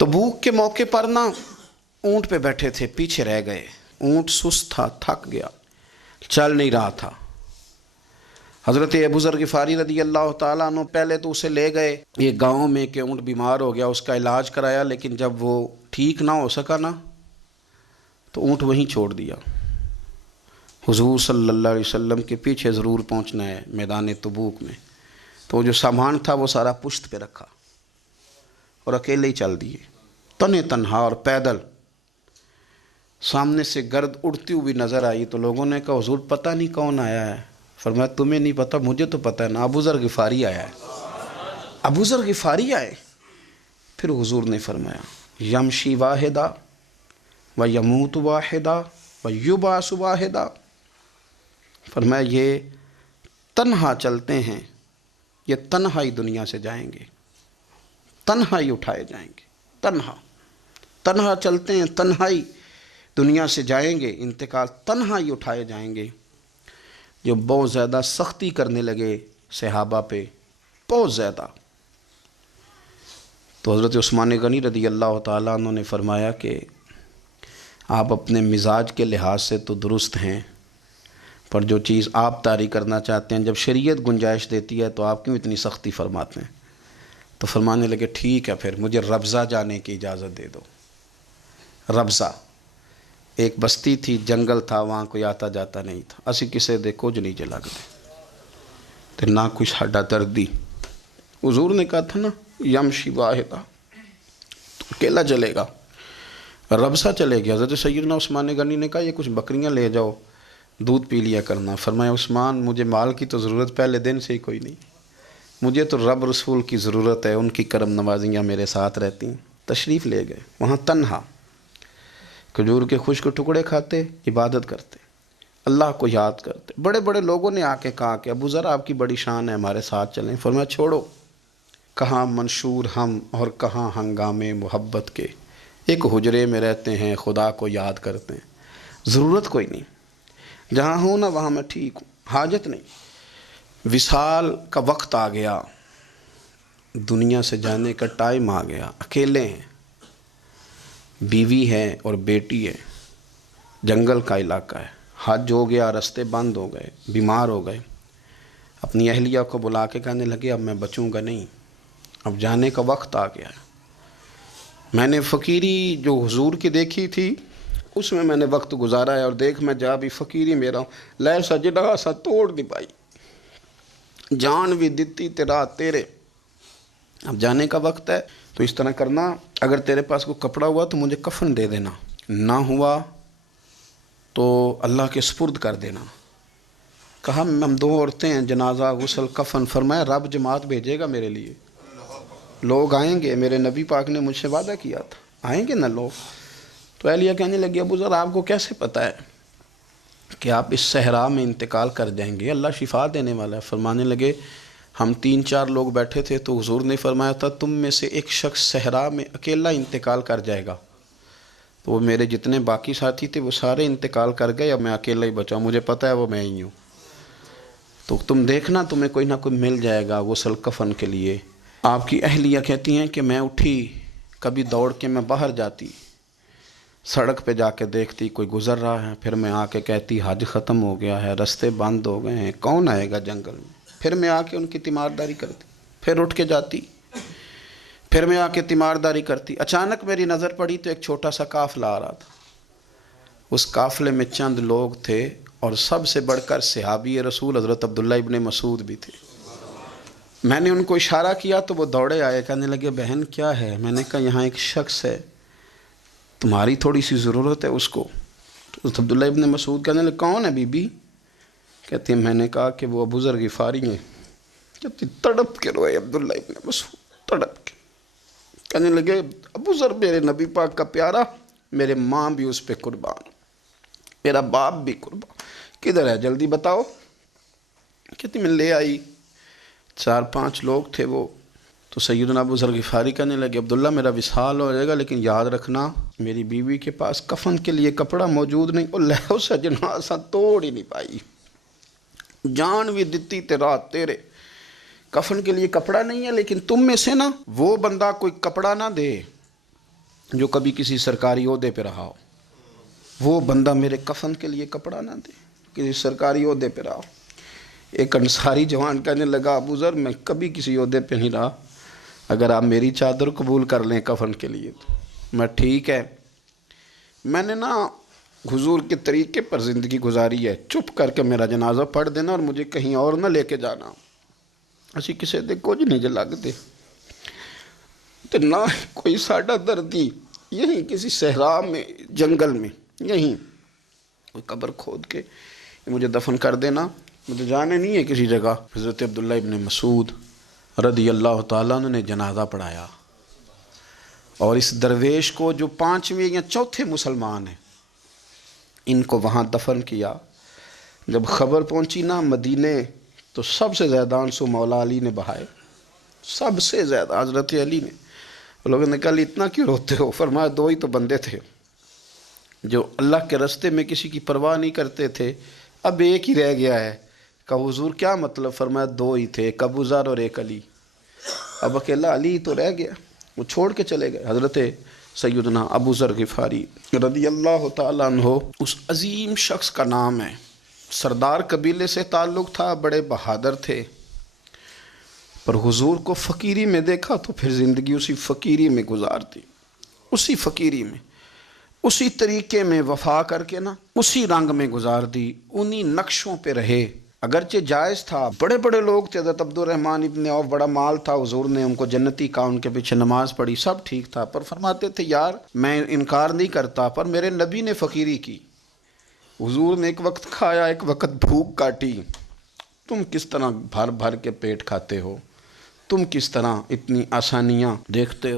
तबूक के मौके पर ना ऊँट पे बैठे थे, पीछे रह गए। ऊँट सुस्त था, थक गया, चल नहीं रहा था। हज़रत अबू ज़र ग़िफ़ारी रज़ी अल्लाह ताला अन्हु पहले तो उसे ले गए ये गांव में कि ऊँट बीमार हो गया, उसका इलाज कराया, लेकिन जब वो ठीक ना हो सका ना तो ऊँट वहीं छोड़ दिया। हुज़ूर सल्लल्लाहु अलैहि वसल्लम के पीछे ज़रूर पहुँचना है मैदान तबूक में। तो जो सामान था वो सारा पुश्त पे रखा और अकेले ही चल दिए, तने तन्हा और पैदल। सामने से गर्द उड़ती हुई नज़र आई तो लोगों ने कहा हुज़ूर पता नहीं कौन आया है। फरमाया तुम्हें नहीं पता, मुझे तो पता है ना, अबू ज़र ग़िफ़ारी आया है। अबू ज़र ग़िफ़ारी आए। फिर हुज़ूर ने फरमाया यमशी वाहिदा व यमूत वाहिदा व युबास वाहिदा। फरमाया ये तन्हा चलते हैं, ये तन्हा ही दुनिया से जाएंगे, तन्हा ही उठाए जाएंगे। तन्हा चलते हैं, तन्हा ही दुनिया से जाएंगे, इंतकाल तन्हा ही उठाए जाएंगे। जो बहुत ज़्यादा सख्ती करने लगे सहाबा पे, बहुत ज़्यादा। तो हज़रत उस्मान गनी रज़ी अल्लाह ताला अन्हु ने फरमाया कि आप अपने मिजाज के लिहाज से तो दुरुस्त हैं, पर जो चीज़ आप तारी करना चाहते हैं, जब शरीयत गुंजाइश देती है तो आप क्यों इतनी सख्ती फरमाते हैं। तो फरमाने लगे ठीक है, फिर मुझे रब्ज़ा जाने की इजाज़त दे दो। रब्ज़ा एक बस्ती थी, जंगल था, वहाँ कोई आता जाता नहीं था। असी किसे दे कुछ नहीं लगते तो ना कोई साडा दर्दी। हुज़ूर ने कहा था ना यमशी वाहिदा, तो अकेला चलेगा, रब्ज़ा चलेगी। हज़रत सैयदना उस्मान गनी ने कहा ये कुछ बकरियाँ ले जाओ, दूध पी लिया करना। फरमाया उस्मान मुझे माल की तो ज़रूरत पहले दिन से ही कोई नहीं, मुझे तो रब रसूल की ज़रूरत है, उनकी करम नवाजियाँ मेरे साथ रहती। तशरीफ़ ले गए वहाँ तन्हा, खजूर के खुश्क टुकड़े खाते, इबादत करते, अल्लाह को याद करते। बड़े बड़े लोगों ने आके कहा कि अबू ज़र आपकी बड़ी शान है, हमारे साथ चलें। फरमाया छोड़ो, कहाँ मंशूर हम और कहाँ हंगामे मोहब्बत के, एक हुजरे में रहते हैं, खुदा को याद करते हैं, ज़रूरत कोई नहीं, जहाँ हूँ ना वहाँ मैं ठीक हूँ, हाजत नहीं। विसाल का वक्त आ गया, दुनिया से जाने का टाइम आ गया, अकेले हैं, बीवी है और बेटी है, जंगल का इलाका है, हज हो गया, रास्ते बंद हो गए, बीमार हो गए। अपनी अहलिया को बुला के कहने लगे अब मैं बचूंगा नहीं, अब जाने का वक्त आ गया है। मैंने फ़कीरी जो हुजूर की देखी थी उसमें मैंने वक्त गुजारा है, और देख मैं जा भी फ़कीरी मेरा लै सजड़ा सा तोड़ दी पाई, जान भी दिती तेरा तेरे, अब जाने का वक्त है। तो इस तरह करना, अगर तेरे पास कोई कपड़ा हुआ तो मुझे कफन दे देना, ना हुआ तो अल्लाह के सुपुर्द कर देना। कहा हम दो औरतें हैं, जनाजा गुस्ल कफन। फरमाया रब जमात भेजेगा मेरे लिए, लोग आएंगे, मेरे नबी पाक ने मुझसे वादा किया था आएंगे ना लोग। तो अहलिया कहने लगी अबू ज़र आपको कैसे पता है कि आप इस सहरा में इंतकाल कर जाएंगे, अल्लाह शिफा देने वाला है। फरमाने लगे हम 3-4 लोग बैठे थे तो हुजूर ने फरमाया था तुम में से एक शख्स सहरा में अकेला इंतकाल कर जाएगा। तो वो मेरे जितने बाकी साथी थे वो सारे इंतकाल कर गए, अब मैं अकेला ही बचा, मुझे पता है वो मैं ही हूँ। तो तुम देखना तुम्हें कोई ना कोई मिल जाएगा गुस्ल कफन के लिए। आपकी अहलिया कहती हैं कि मैं उठी, कभी दौड़ के मैं बाहर जाती, सड़क पे जाके देखती कोई गुज़र रहा है, फिर मैं आके कहती हज ख़त्म हो गया है, रास्ते बंद हो गए हैं, कौन आएगा जंगल में। फिर मैं आके उनकी तीमारदारी करती, फिर उठ के जाती, फिर मैं आके तीमारदारी करती। अचानक मेरी नज़र पड़ी तो एक छोटा सा काफ़िला आ रहा था, उस काफ़िले में चंद लोग थे और सबसे बढ़कर सहाबी रसूल हज़रत अब्दुल्ला इब्ने मसूद भी थे। मैंने उनको इशारा किया तो वो दौड़े आए, कहने लगे बहन क्या है। मैंने कहा यहाँ एक शख्स है, तुम्हारी थोड़ी सी ज़रूरत है उसको। तो अब्दुल्ला इब्ने मसूद कहने लगे कौन है बीबी। कहती है मैंने कहा कि वो अबू ज़र ग़िफ़ारी हैं। कहती तड़प के रोए अब्दुल्ला इब्ने मसूद, तड़प के कहने लगे अबू ज़र मेरे नबी पाक का प्यारा, मेरे माँ भी उस पर कुर्बान, मेरा बाप भी कुर्बान, किधर है जल्दी बताओ। कहती मैं ले आई, 4-5 लोग थे वो। तो सैयदना अबू ज़र ग़िफ़ारी कहने लगे अब्दुल्ला मेरा विसाल हो जाएगा, लेकिन याद रखना मेरी बीवी के पास कफन के लिए कपड़ा मौजूद नहीं। और लहो सजना सा तोड़ ही नहीं पाई, जान भी दिती तेरा तेरे, कफन के लिए कपड़ा नहीं है, लेकिन तुम में से ना वो बंदा कोई कपड़ा ना दे جو کبھی کسی سرکاری عہدے پہ رہا ہو، وہ بندہ میرے کفن کے لیے کپڑا نہ دے، کسی سرکاری عہدے پہ رہا ہو۔ ایک انصاری جوان کہنے لگا ابو ذر میں کبھی کسی عہدے پہ نہیں رہا، اگر آپ میری چادر قبول کر لیں کفن کے لیے تو میں ٹھیک ہے، میں نے نا حضور کے طریقے پر زندگی گزاری ہے، چپ کر کے میرا جنازہ پڑھ دینا اور مجھے کہیں اور نہ لے کے جانا، اسی کسی دے کچھ نہیں جو لگتے تو نہ کوئی ساڈا دردی، یہیں کسی صحرا میں جنگل میں یہیں کوئی قبر کھود کے مجھے دفن کر دینا، مجھے جانے نہیں ہے کسی جگہ۔ حضرت عبداللہ ابن مسعود رضی اللہ تعالیٰ عنہ نے جنازہ پڑھایا، اور اس درویش کو جو 5ویں یا 4تھے مسلمان ہیں ان کو وہاں دفن کیا۔ جب خبر پہنچی نا مدینے تو سب سے زیادہ آنسو مولا علی نے بہائے، سب سے زیادہ حضرت علی نے۔ لوگوں نے کہا اتنا کیوں روتے ہو؟ فرمایا 2 ہی تو بندے تھے جو اللہ کے راستے میں کسی کی پرواہ نہیں کرتے تھے، اب ایک ہی رہ گیا ہے۔ کہا حضور کیا مطلب؟ فرمایا 2 ہی تھے، ایک ابو ذر اور ایک علی، اب اکیلا علی تو رہ گیا، وہ چھوڑ کے چلے گئے۔ حضرت سیدنا ابو ذر غفاری رضی اللہ تعالیٰ عنہ اس عظیم شخص کا نام ہے، سردار قبیلے سے تعلق تھا، بڑے بہادر تھے، پر حضور کو فقیری میں دیکھا تو پھر زندگی اسی فقیری میں گزارتی، اسی فقیری میں، اسی طریقے میں وفا کر کے نا اسی رنگ میں گزار دی، انہی نقشوں پہ رہے۔ اگرچہ جائز تھا، بڑے بڑے لوگ تھے، حضرت عبد الرحمن ابن عوف، بڑا مال تھا، حضور نے ان کو جنتی کہا، ان کے پیچھے نماز پڑھی، سب ٹھیک تھا، پر فرماتے تھے یار میں انکار نہیں کرتا، پر میرے نبی نے فقیری کی، حضور نے ایک وقت کھایا ایک وقت بھوک کاٹی، تم کس طرح بھر بھر کے پیٹ کھاتے ہو، تم کس طرح اتنی آسانیاں دیکھتے ہو؟